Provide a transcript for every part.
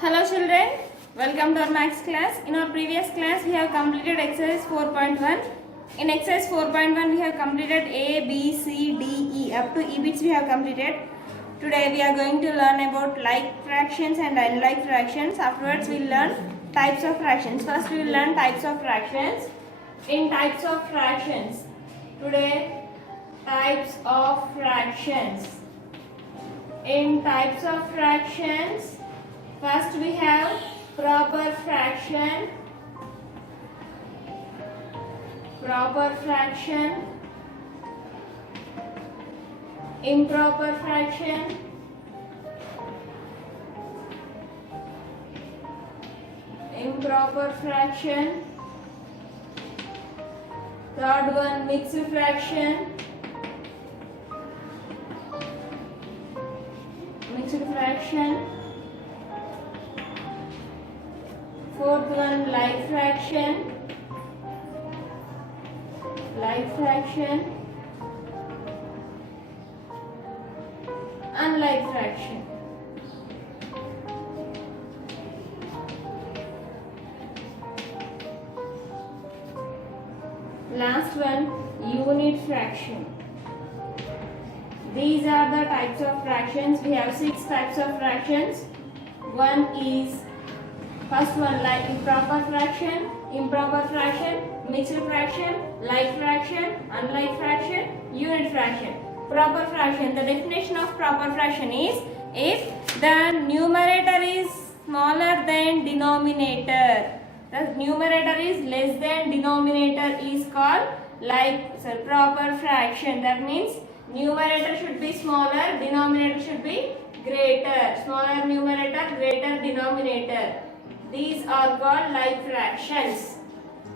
Hello children, welcome to our maths class. In our previous class we have completed exercise 4.1. In exercise 4.1 we have completed A, B, C, D, E. Up to E bits we have completed. Today we are going to learn about like fractions and unlike fractions. Afterwards we will learn types of fractions. First we will learn types of fractions. In types of fractions, today types of fractions. In types of fractions, first we have proper fraction, improper fraction, third one mixed fraction, fourth one like fraction, unlike fraction. Last one, unit fraction. These are the types of fractions. We have 6 types of fractions. One is first one like improper fraction, mixed fraction, like fraction, unlike fraction, unit fraction. Proper fraction. The definition of proper fraction is if the numerator is smaller than denominator. The numerator is less than denominator is called proper fraction. That means numerator should be smaller, denominator should be greater. Smaller numerator, greater denominator. These are called like fractions.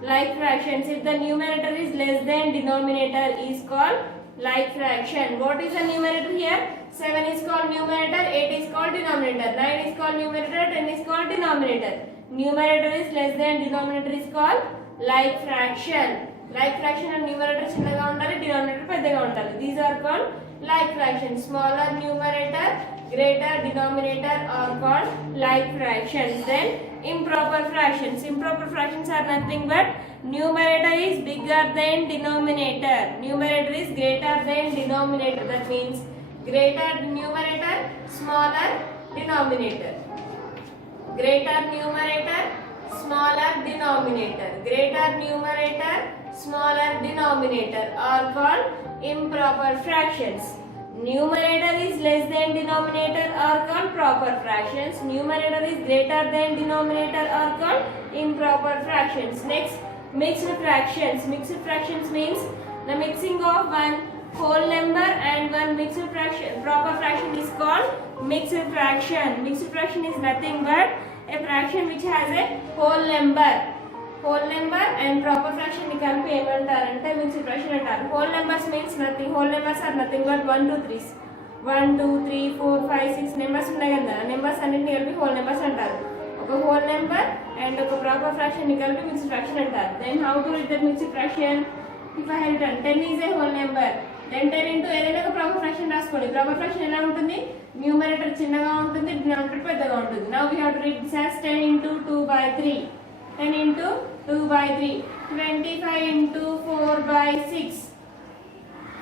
Like fractions. If the numerator is less than denominator is called like fraction. What is the numerator here? 7 is called numerator, 8 is called denominator, 9 is called numerator, 10 is called denominator. Numerator is less than denominator is called like fraction. Like fraction and numerator చిన్నగా ఉండాలి, denominator పెద్దగా ఉండాలి. These are called like fractions. Smaller numerator, greater denominator are called like fractions. Then improper fractions. Improper fractions are nothing but numerator is bigger than denominator. Numerator is greater than denominator. That means greater numerator, smaller denominator. Greater numerator, smaller denominator. Greater numerator, smaller denominator are called improper fractions. Numerator is less than denominator are called proper fractions. Numerator is greater than denominator are called improper fractions. Next, mixed fractions. Mixed fractions means the mixing of one whole number and one mixed fraction. Proper fraction is called mixed fraction. Mixed fraction is nothing but a fraction which has a whole number and proper fraction ని కలిపి ఏమంటారంటే mixed fraction అంటారు. Whole numbers means nothing. Whole numbers are nothing but 1 2 3 4 5 6 numbers ఉన్నాయి కదా. Numbers అన్నిటిని కలిపి whole numbers అంటారు. ఒక హోల్ నెంబర్ అండ్ ఒక ప్రాపర్ ఫ్రాక్షన్ ని కలిపి మిక్స్డ్ ఫ్రాక్షన్ అంటారు. Then how to write that mixed fraction? If I have written 10 is a whole number, then 10 into ఏదైనా ఒక ప్రాపర్ ఫ్రాక్షన్ రాసుకోండి. ప్రాపర్ ఫ్రాక్షన్ ఎలా ఉంటుంది? న్యూమరేటర్ చిన్నగా ఉంటుంది, డినామినేటర్ పెద్దగా ఉంటుంది. Now we have to read this as 10 into 2/3. 10 into 2/3. 25 into 4/6.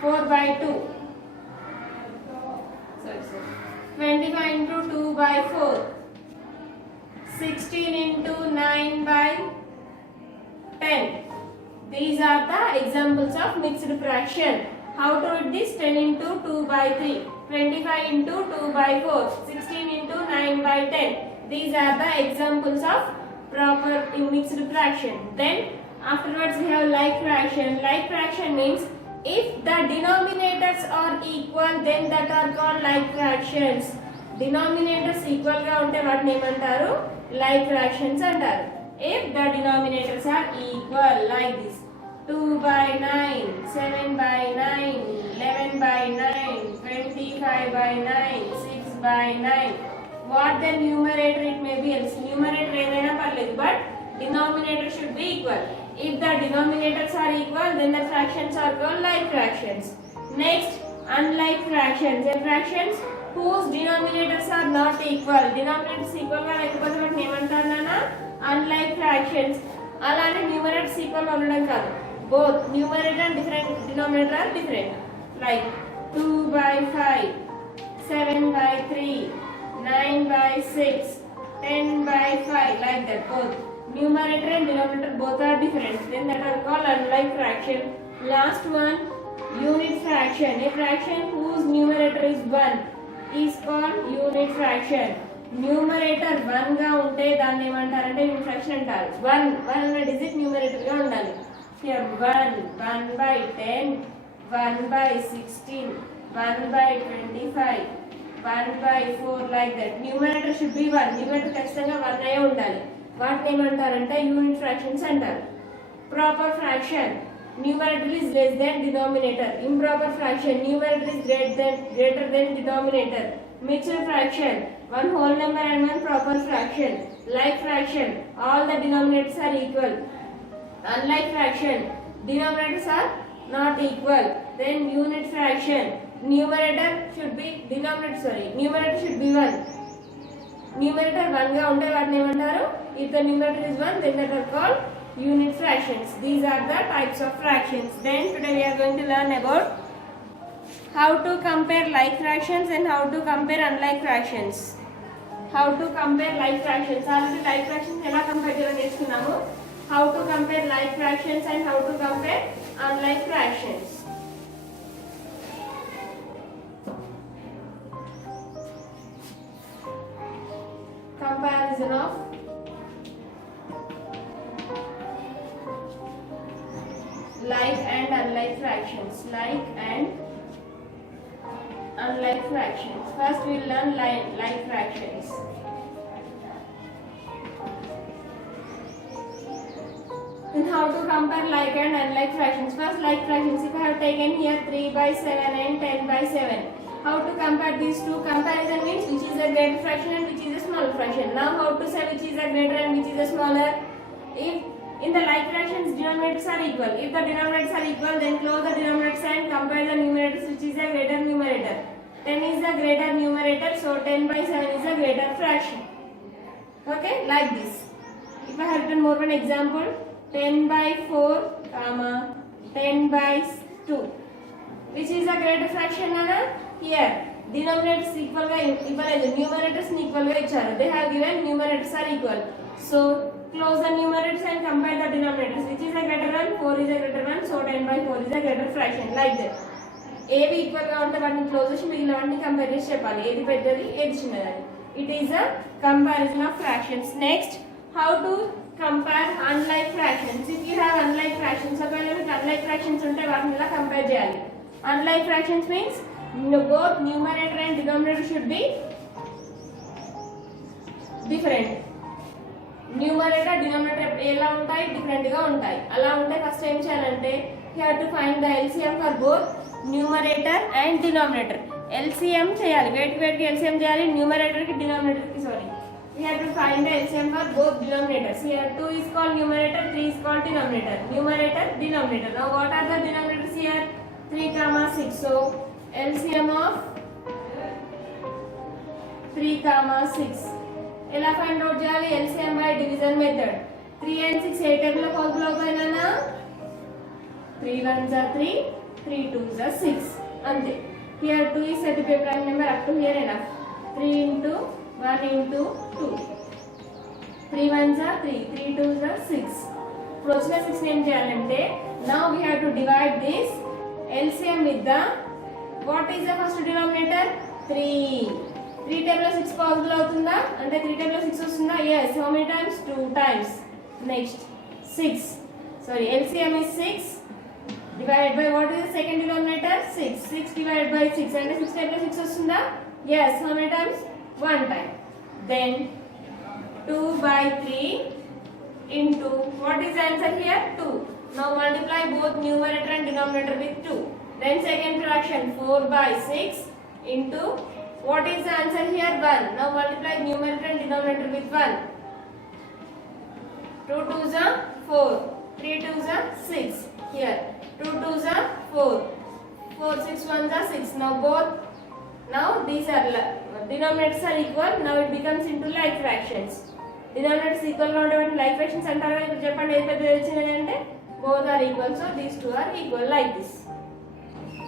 4/2. 25 into 2/4. 16 into 9/10. These are the examples of mixed fraction. How to read this? 10 into 2/3. 25 into 2/4. 16 into 9/10. These are the examples of proper mixed fraction. Then afterwards we have like fraction. Like fraction means if the denominators are equal then that are called like fractions. Denominators equal ga unte vaatni emantaru like fractions antaru. If the denominators are equal like this, 2/9, 7/9, 11/9, 25/9, 6/9. What the numerator it may be else. Numerator ఏదైనా పర్లేదు but denominator should be equal. If the denominators are equal then the fractions are called like fractions. Next, unlike fractions. The fractions whose denominators are not equal. Denominators equal గా లేకపోతే వాటిని ఏమంటారు నాన్న? Unlike fractions. అలానే numerators equal గా ఉండడం కాదు. Both numerator and different denominator are different. Like 2/5, 7/3, 9/6, 10/5, like that. Both numerator and denominator both are different. Then that are called unlike fraction. Last one, unit fraction. A fraction whose numerator is 1 is called unit fraction. Numerator 1 గా ఉంటే దాన్ని ఏమంటారంటే unit fraction అంటారు. 1 అనే digit numerator గా ఉండాలి. Here 1, 1/10, 1/16, 1/25, 1/4, like that. Numerator should be 1. Numerator ఖచ్చితంగా 1 అయ్యే ఉండాలి. వాటిని ఏమంటారంటే యూనిట్ ఫ్రాక్షన్స్ అంటారు. Proper fraction, numerator is less than denominator. Improper fraction, numerator is greater than denominator. Mixed fraction, one whole number and one proper fraction. Like fraction, all the denominators are equal. Unlike fraction, denominators are not equal. Then unit fraction, numerator should be 1. Numerator 1 గా ఉంటే వాటిని ఏమంటారు? If the numerator is 1, then that are called unit fractions. These are the types of fractions. Then today we are going to learn about how to compare like fractions and how to compare unlike fractions. How to compare like fractions. Already like fractions ఎలా compare చేయాలో నేర్చుకున్నాము. How to compare like fractions and how to compare unlike fractions. Comparison of like and unlike fractions. Like and unlike fractions. First we will learn like fractions. Then how to compare like and unlike fractions. First like fractions. If I have taken here 3/7 and 10/7. How to compare these two? Comparison means which is a greater fraction and which is a smaller fraction. Now how to say which is a greater and which is a smaller? If in the like fractions denominators are equal. If the denominators are equal, then close the denominators and compare the numerators, which is a greater numerator. 10 is the greater numerator, so 10/7 is a greater fraction. Okay, like this. If I have written more one example, 10/4, 10/2. Which is a greater fraction, Anna? Here, denominators equal గా ఇవ్వలేదు, numerators equal గా ఇచ్చారు. They have given numerators are equal. So close the numerators and compare the denominators. Which is a greater one? 4 is a greater one, so 10/4 is a greater fraction. Like that. ఏవి equal గా ఉంటే వాటిని close చేసి మిగిలినవన్నీ compare చేసి చెప్పాలి. ఏది పెద్దది, ఏది చిన్నది. It is a comparison of fractions. Next, how to compare unlike fractions. If you have unlike fractions, ఒకవేళ మీకు unlike fractions ఉంటే వాటిని ఇలా కంపేర్ చేయాలి. Unlike fractions means both numerator and denominator should be different. Numerator denominator ఎలా ఉంటాయి, different గా ఉంటాయి. అలా ఉంటే ఫస్ట్ ఏం చేయాలంటే you have to find the LCM for both numerator and denominator. LCM చేయాలి, వేట్ కి LCM చేయాలి, numerator కి denominator కి we have to find the LCM for both denominators. Here 2 is called numerator, 3 is called denominator. Numerator, denominator. Now what are the denominators here? 3, 6. So LCM of 3, 6. ఎలా find out చేయాలి? LCM by division method. 3 and 6 A table లో possible అవుతాయి నాన్న? 3 1s are 3, 3 2s are 6. అంతే. Here 2 is set to be a prime number up to here enough. 3 into 1 into 2. 3 1s are 3, 3 2s are 6. ఇప్పుడు వచ్చిన 6 ఏం చేయాలంటే now we have to divide this LCM with the what is the first denominator? 3. 3 table లో 6 possible అవుతుందా? అంటే 3 table లో 6 వస్తుందా? Yes. How many times? 2 times. Next 6. Sorry, LCM is 6 divided by what is the second denominator? 6. 6 divided by 6 అంటే 6 table లో 6 వస్తుందా? Yes. How many times? 1 time. Then 2/3 into what is the answer here? 2. Now multiply both numerator and denominator with 2. Then second fraction 4/6 into what is the answer here? 1. Now multiply numerator and denominator with 1. 2 2s are 4, 3 2s are 6. Here 2 2s are 4, 4 6 1s are 6. Now both Now these are denominators are equal. Now it becomes into like fractions. Denominators equal గా ఉండేవాటిని like fractions అంటారు కదా. ఇప్పుడు చెప్పండి ఏది పెద్దది వచ్చింది అంటే both are equal, so these two are equal like this.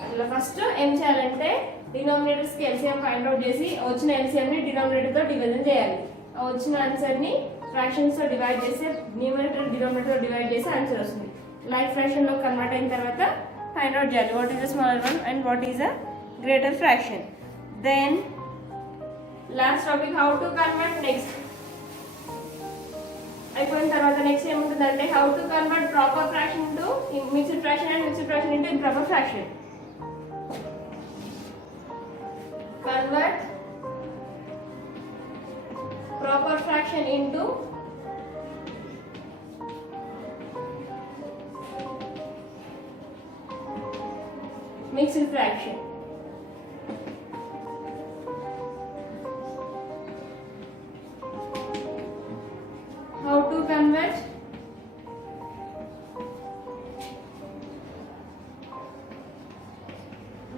అట్లా ఫస్ట్ ఏం చేయాలంటే డినామినేటర్స్ కి LCM ఫైండ్ అవుట్ చేసి వచ్చిన LCM ని డినామినేటర్ తో డివిజన్ చేయాలి. ఆ వచ్చిన ఆన్సర్ ని ఫ్రాక్షన్స్ తో డివైడ్ చేసి న్యూమరేటర్ డినామినేటర్ తో డివైడ్ చేసి ఆన్సర్ వస్తుంది. లైక్ ఫ్రాక్షన్ లో కన్వర్ట్ అయిన తర్వాత ఫైండ్ అవుట్ చేయాలి what is the smaller one and what is the greater fraction. Then last topic how to convert. Next అయిపోయిన తర్వాత నెక్స్ట్ ఏముంటుందంటే how to convert proper fraction to mixed fraction and mixed fraction into improper fraction. Convert proper fraction into mixed fraction. How to convert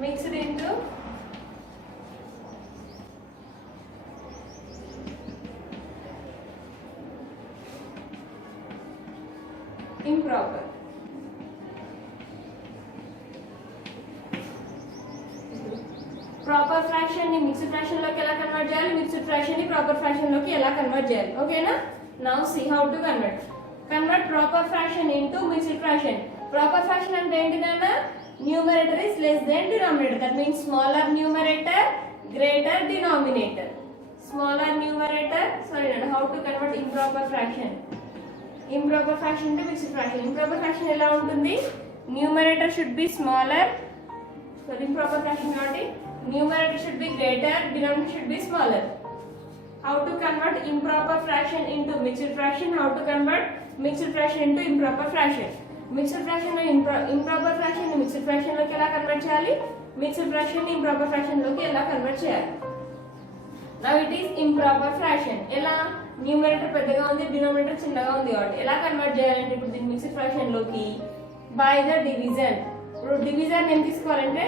mixed into improper. Proper fraction ని mixed fraction లోకి ఎలా convert చేయాలి, mixed fraction ని proper fraction లోకి ఎలా convert చేయాలి. ఓకేనా? Now see how to convert proper fraction into mixed fraction. Proper fraction అంటే ఏంటిదన్నా numerator is less than denominator. That means smaller numerator greater denominator. Smaller numerator how to convert improper fraction. Improper fraction అంటే mixed fraction. Improper fraction ఎలా ఉంటుంది? Numerator should be smaller. So improper fraction కాబట్టి numerator should be greater, denominator should be smaller. How to convert improper fraction into mixed fraction? How to convert mixed fraction into improper fraction? Mixed fraction improper fraction ని mixed fraction లోకి ఎలా convert చేయాలి, mixed fraction ని improper fraction లోకి ఎలా convert చేయాలి. Now it is improper fraction. ఎలా? Numerator పెద్దగా ఉంది, డినామినేటర్ చిన్నగా ఉంది కాబట్టి ఎలా కన్వర్ట్ చేయాలంటే ఇప్పుడు దీన్ని మిక్స్డ్ ఫ్రాక్షన్ లోకి బై ద డివిజన్. ఇప్పుడు డివిజన్ ఏం తీసుకోవాలంటే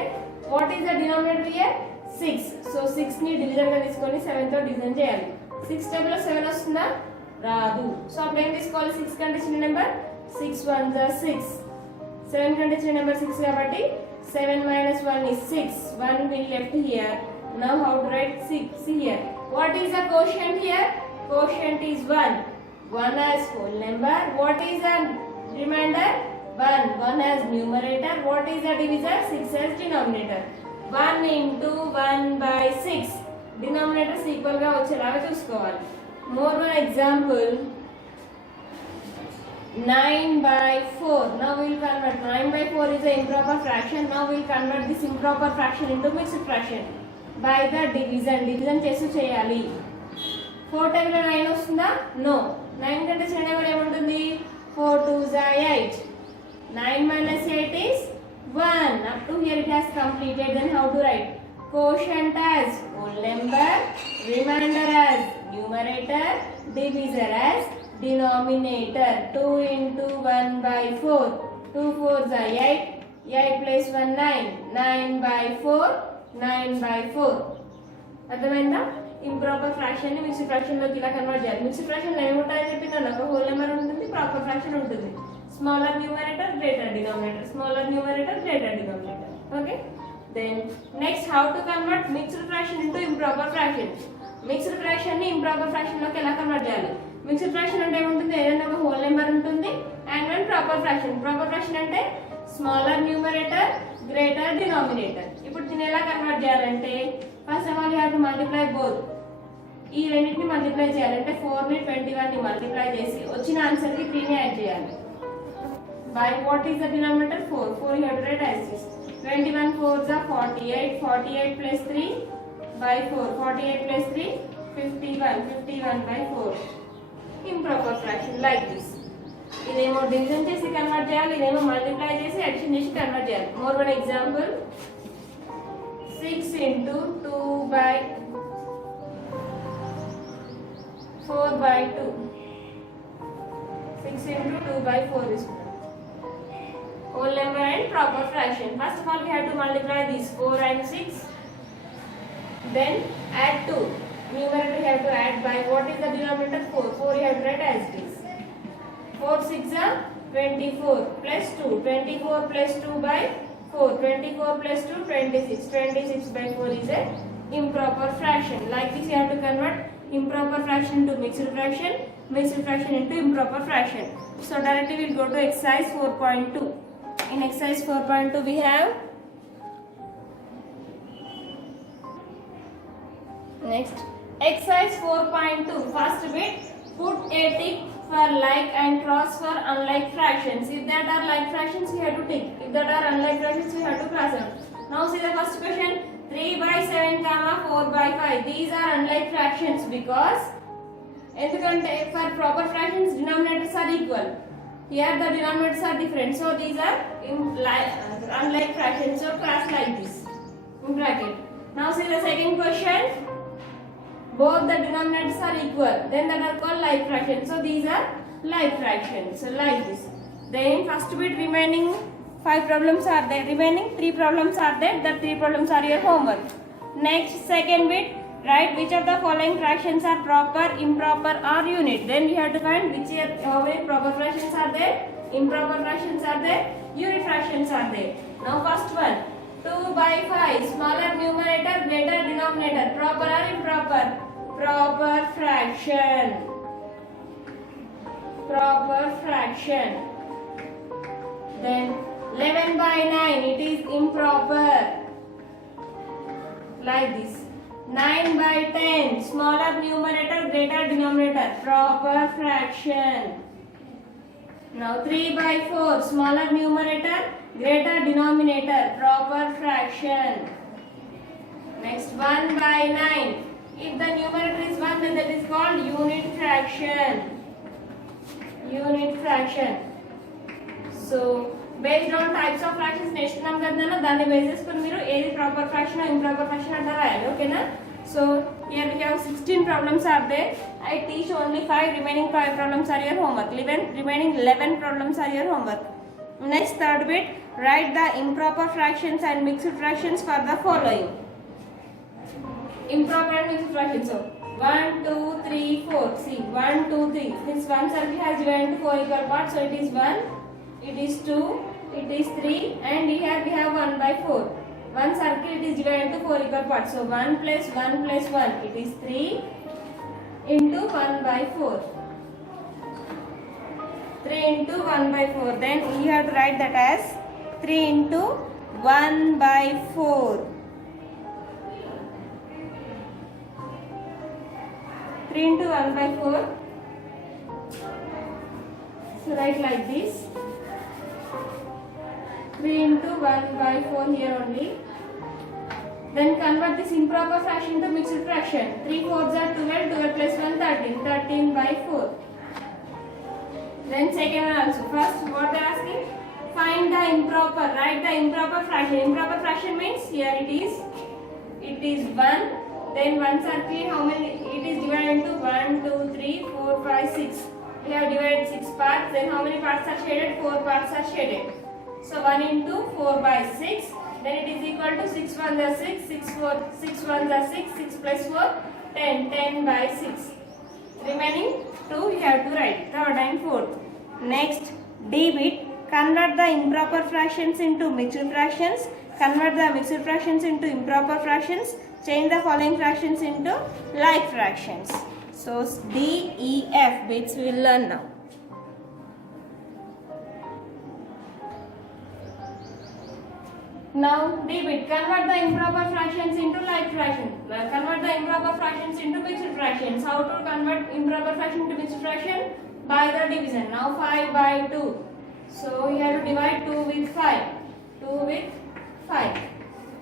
what is the denominator here 6. So 6 ని డివిజన్ గా తీసుకొని 7 తో డివిజన్ చేయాలి. 6 టేబుల్ లో 7 వస్తుందా? రాదు. సో అప్పుడు ఏం తీసుకోవాలి? 6 కంటే చిన్న నెంబర్ 6 1 6. 7 కంటే చిన్న నెంబర్ 6 కాబట్టి 7 minus 1 is 6. 1 will left here. Now how to write 6 here? What is the quotient here? Quotient is 1. 1 as whole number. What is the remainder? 1. 1 as numerator. What is the divisor? 6 as denominator. 1 into 1 by 6. Denominators equal గా వచ్చేలాగా చూసుకోవాలి. More one example. 9 by 4. Now we will convert. 9 by 4 is an improper fraction. Now we will convert this improper fraction into mixed fraction by the division. Division చేసి చేయాలి. 4 time లో 9 వస్తుందా? No. 9 కంటే చిన్న number ఏముంటుంది? 4 2s are 8. 9 minus 8 is 1. Up to here it has completed. Then how to write? Quotient as whole number, remainder as numerator, divisor as denominator. 2 into 1 by 4. 2 4s are 8. 8 plus 1 9. 9 by 4. 9 by 4. అర్థమైందా? Improper fraction ని mixed fraction లోకి ఇలా convert చేయాలి. Mixed fraction లో ఏముంటాయని చెప్పినా ఒక whole number ఉంటుంది, proper fraction ఉంటుంది. Smaller numerator, greater denominator. Smaller numerator, greater denominator. Okay. Then next, how to convert mixed fraction into improper fraction. Mixed fraction ని improper fraction లోకి ఎలా కన్వర్ట్ చేయాలి? Mixed fraction అంటే ఏముంటుంది? ఏదైనా ఒక హోల్ నెంబర్ ఉంటుంది and one proper fraction. Proper fraction అంటే smaller numerator, greater denominator. ఇప్పుడు దీన్ని ఎలా కన్వర్ట్ చేయాలంటే first of all you have to multiply both. ఈ రెండింటిని మల్టిప్లై చేయాలంటే 4 ని 21 ని మల్టిప్లై చేసి వచ్చిన ఆన్సర్ కి 3 ని యాడ్ చేయాలి. By what is the denominator? 4. 4 you have to write as this. 21 4s are 48. 48 plus 3 by 4. 48 plus 3 51. 51 by 4. Improper fraction like this. ఇదేమో డివిజన్ చేసి కన్వర్ట్ చేయాలి, ఇదేమో మల్టిప్లై చేసి అడిషన్ చేసి కన్వర్ట్ చేయాలి. More one example. 6 into 2 by 4 by 2. 6 into 2 by 4 is whole number and proper fraction. First of all we have to multiply these 4 and 6. Then add 2. Numerator you have to add by what is the denominator? 4. 4 you have to write as it is. 4 6 are 24 plus 2. 24 plus 2 by 4. 24 plus 2 26. 26 by 4 is a improper fraction. Like this you have to convert improper fraction to mixed fraction, mixed fraction into improper fraction. So directly we will go to exercise 4.2. In exercise 4.2 we have next exercise 4.2. First bit, put a tick for like and cross for unlike fractions. If that are like fractions we have to tick. If that are unlike fractions we have to cross out. Now see the first question. 3 by 7 comma 4 by 5. These are unlike fractions because ఎందుకంటే for proper fractions denominators are equal. Here the denominators are different. So these are unlike fractions. So class like this in bracket. Now see the second question. Both the denominators are equal. Then that are called like fractions. So these are like fractions. So like this. Then first bit remaining 5 problems are there. Remaining 3 problems are there. The 3 problems are your homework. Next second bit. Write which of the following fractions are proper, improper or unit. Then we have to find how many proper fractions are there, improper fractions are there, unit fractions are there. Now first one, 2 by 5, smaller numerator, greater denominator, proper or improper? Proper fraction. Proper fraction. Then 11 by 9, it is improper. Like this. 9 by 10, smaller numerator, greater denominator, proper fraction. Now 3 by 4, smaller numerator, greater denominator, proper fraction. Next 1 by 9, if the numerator is 1 then that is called unit fraction. Unit fraction. So based on types of fractions నేర్చుకున్నాం కదా దాన్ని base చేసుకొని మీరు ఏది proper fraction improper fraction అంటారా రాయాలి ఓకేనా so here we have 16 problems are there. I teach only 5 remaining 5 problems are your homework. Remaining 11 problems are your homework. Next third bit, write the improper fractions and mixed fractions for the following. Improper and mixed fractions. So 1 2 3 4. See 1 2 3. This one circle has divided into 4 equal parts. So it is 1. It is 2, it is 3 and here we have 1 by 4. One circle it is divided into 4 equal parts. So 1 plus 1 plus 1 it is 3 into 1 by 4. 3 into 1 by 4. Then you have to write that as 3 into 1 by 4. 3 into 1 by 4. So write like this. 3 into 1 by 4 here only. Then convert this improper fraction to mixed fraction. 3 4s are 12, 12 plus 1 13, 13 by 4. Then second one also. First what they are asking? Find the improper, write the improper fraction. Improper fraction means here it is 1. Then one circle how many? It is divided into 1, 2, 3, 4, 5, 6. We have divided 6 parts. Then how many parts are shaded? 4 parts are shaded. So 1 into 4 by 6, then it is equal to 6 1 are 6, 6 1 are 6, 6 plus 4, 10, 10 by 6. Remaining 2 you have to write, third and fourth. Next, D bit, convert the improper fractions into mixed fractions, convert the mixed fractions into improper fractions, change the following fractions into like fractions. So D, E, F bits we will learn now. Now D bit, convert the improper fractions into like fractions. Convert the improper fractions into mixed fractions. How to convert improper fraction into mixed fraction? By the division. Now 5 by 2. So you have to divide 2 with 5. 2 with 5.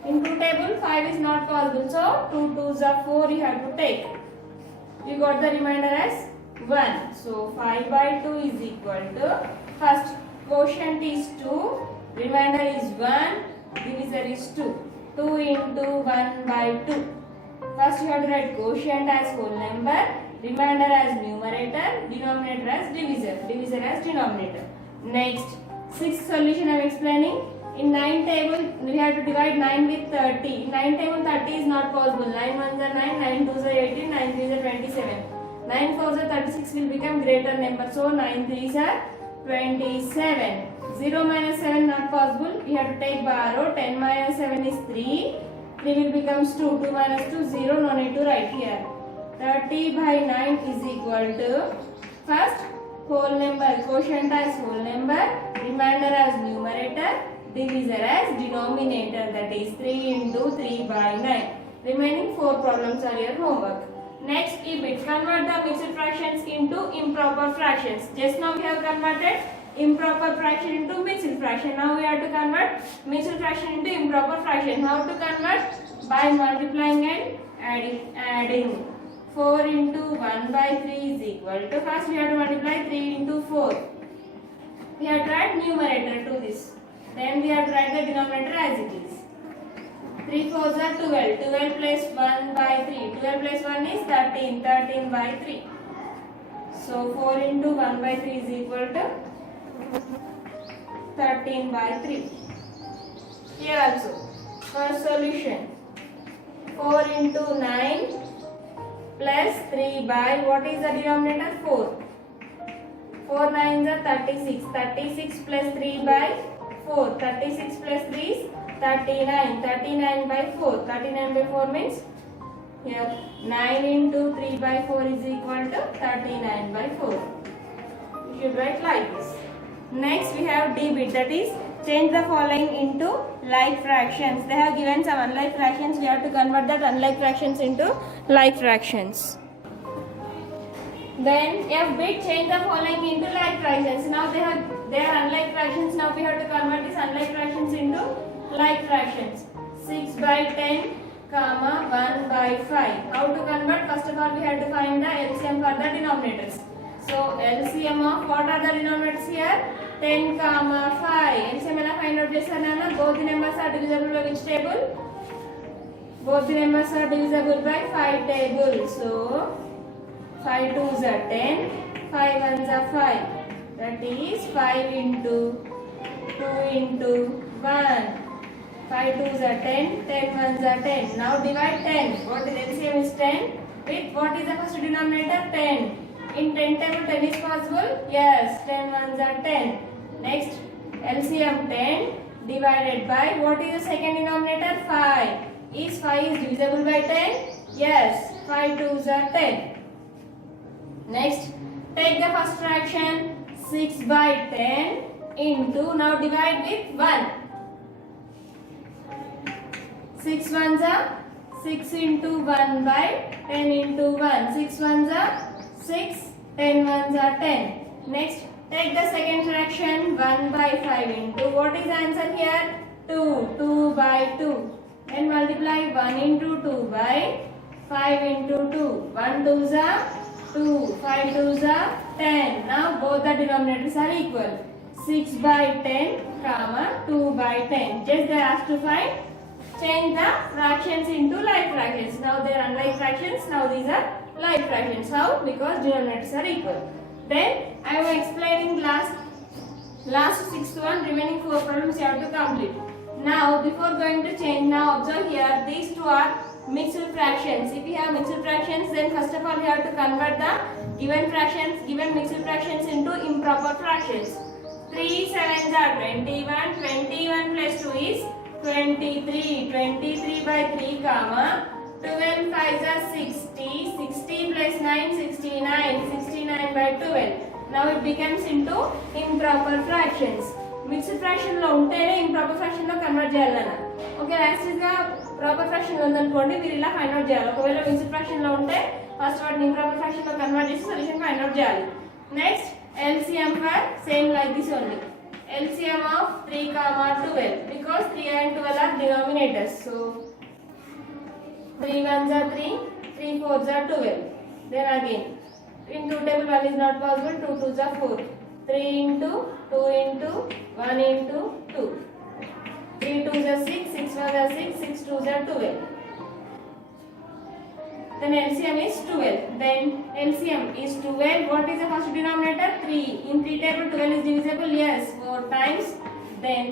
In two table 5 is not possible. So 2 2s are 4 you have to take. You got the remainder as 1. So 5 by 2 is equal to, first quotient is 2, remainder is 1. Divisor is 2. 2 into 1 by 2. First you have to write quotient as whole number, remainder as numerator, denominator as divisor, divisor as denominator. Next, sixth solution I am explaining. In 9 table, we have to divide 9 with 30. In 9 table, 30 is not possible. 9 ones are 9, 9 twos are 18, 9 threes are 27. 9 fours are 36 will become greater number. So 9 threes are 27. 0 minus 7 not possible. We have to take borrow. 10 minus 7 is 3. 3 will becomes 2. 2 minus 2 0. No need to write here. 30 by 9 is equal to first whole number, quotient as whole number, remainder as numerator, divisor as denominator, that is 3 into 3 by 9. Remaining 4 problems are your homework. Next, EBIT. Convert the mixed fractions into improper fractions. Just now we have converted improper fraction into mixed fraction. Now we have to convert mixed fraction into improper fraction. How to convert? By multiplying and adding. 4 into 1 by 3 is equal to, first we have to multiply 3 into 4. We have to add numerator to this. Then we have to write the denominator as it is. 3 fours are 12. 12 plus 1 by 3. 12 plus 1 is 13. 13 by 3. So 4 into 1 by 3 is equal to 13 by 3. Here also, first solution. 4 into 9 plus 3 by, what is the denominator? 4. 4 9s are 36. 36 plus 3 by 4. 36 plus 3 is 39. 39 by 4. 39 by 4 means here 9 into 3 by 4 is equal to 39 by 4. You should write like this. Next we have debit, that is change the following into like fractions. They have given some unlike fractions. We have to convert that unlike fractions into like fractions. Then F bit, change the following into like fractions. Now they are unlike fractions. Now we have to convert these unlike fractions into like fractions. 6 by 10, comma 1 by 5. How to convert? First of all we have to find the LCM for the denominators. So LCM of what are the denominators here? 10 comma 5. LCM ela find out chesarana. Both the numbers are divisible by which table? Both the numbers are divisible by 5 table. So 5 2s are 10, 5 1s are 5. That is 5 into 2 into 1. 5 2s are 10, 10 1s are 10. Now divide 10. What is LCM is 10 with what is the first denominator? 10. In 10 table 10 is possible? Yes, 10 1s are 10. Next, LCM 10 divided by what is the second denominator? 5. Is 5 is divisible by 10? Yes, 5 2s are 10. Next, take the first fraction 6 by 10 into, now divide with 1. 6 1s are 6 into 1 by 10 into 1. 6 1s are 6, 10 1s are 10. Next, take the second fraction 1 by 5 into, what is the answer here? 2, 2 by 2. And multiply 1 into 2 by 5 into 2. 1 2s are 2, 5 2s are 10. Now both the denominators are equal. 6 by 10, comma 2 by 10. Just they asked to find, change the fractions into like fractions. Now they are unlike fractions. Now these are like fractions. How? Because denominators are equal. Then I am explaining last sixth one. Remaining 4 problems you have to complete. Now before going to change, now observe here, these two are mixed fractions. If you have mixed fractions, then first of all you have to convert the given mixed fractions into improper fractions. 3 7s are 21. 21 plus 2 is 23. 23 by 3, comma 12 5s are 60. 60 plus 9, 69. 69 by 12. Now it becomes into improper fractions. Mixed fraction లో ఉంటేనే improper fraction లో convert చేయాలన్నా. Okay, actual గా proper fraction ఉందనుకోండి, మీరు ఇలా find out చేయాలి. ఒకవేళ మిక్స్డ్ ఫ్రాక్షన్ లో ఉంటే ఫస్ట్ వాటిని ఇంప్రాపర్ ఫ్రాక్షన్ లో కన్వర్ట్ చేసి సొల్యూషన్ ఫైండ్ అవుట్ చేయాలి. Next LCM for same like this only. LCM of 3 comma 12 because 3 and 12 are denominators. So 3 1s are 3, 3 4s are 12. Then again in 2 table 1 is not possible. 2 2s are 4. 3 into 2 into 1 into 2. 3 2s are 6, 6 1s are 6, 6 2s are 12. Then LCM is 12. Then LCM is 12. What is the first denominator? 3. In 3 table 12 is divisible. Yes, 4 times. Then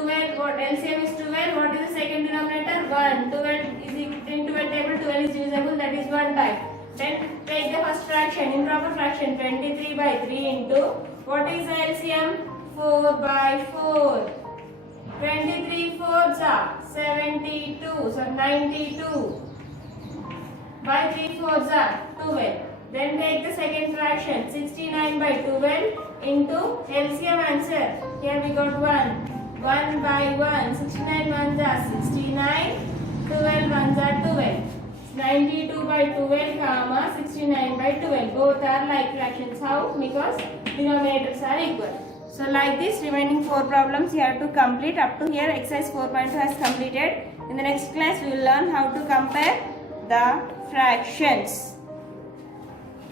12, what LCM is 12, what is the second denominator? 1. 12 is in 12 table, 12 is divisible, that is 1 type. Then take the first fraction, improper fraction, 23 by 3 into, what is the LCM? 4 by 4. 23 fours are 72, so 92. By 3 fours are 12. Then take the second fraction, 69 by 12 into LCM answer. Here we got 1. 1 by 1, 69 ones are 69, 12 ones are 12. 92 by 12 comma 69 by 12. Both are like fractions. How? Because denominators are equal. So like this, remaining 4 problems you have to complete. Up to here exercise 4.2 has completed. In the next class we will learn how to compare the fractions.